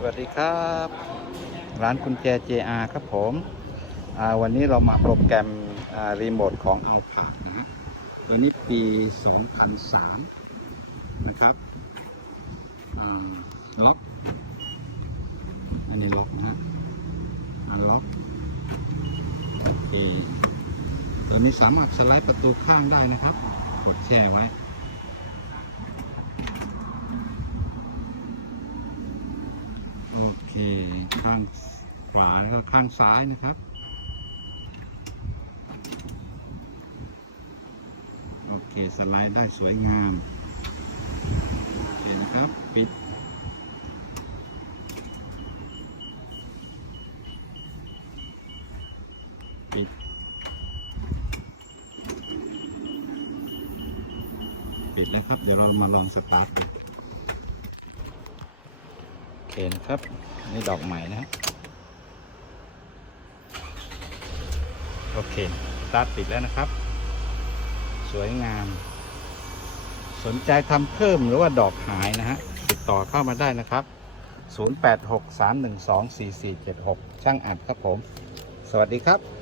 สวัสดีครับ ร้านกุญแจ JR ครับผมวันนี้เรามาโปรแกรมรีโมทของ a l p a นะฮะตัวนี้ปี 2003 นะครับล็อกอันนี้ล็อกนะฮะล็อกโอเคตัวนี้สามารถสไลด์ประตูข้างได้นะครับ กดแช่ไว้ โอ เค ข้างขวาแล้วก็ข้างซ้ายนะครับ โอเค สไลด์ได้สวยงาม โอเคนะครับ ปิด ปิด ปิดนะครับ เดี๋ยวเรามาลองสตาร์ทดูโอ เคนะครับ นี่ดอกใหม่นะ โอเคสตาร์ทติดแล้วนะครับ สวยงาม สนใจทำเพิ่มหรือว่าดอกหายนะฮะ ติดต่อเข้ามาได้นะครับ 0863124476 ช่างอัดครับผม สวัสดีครับ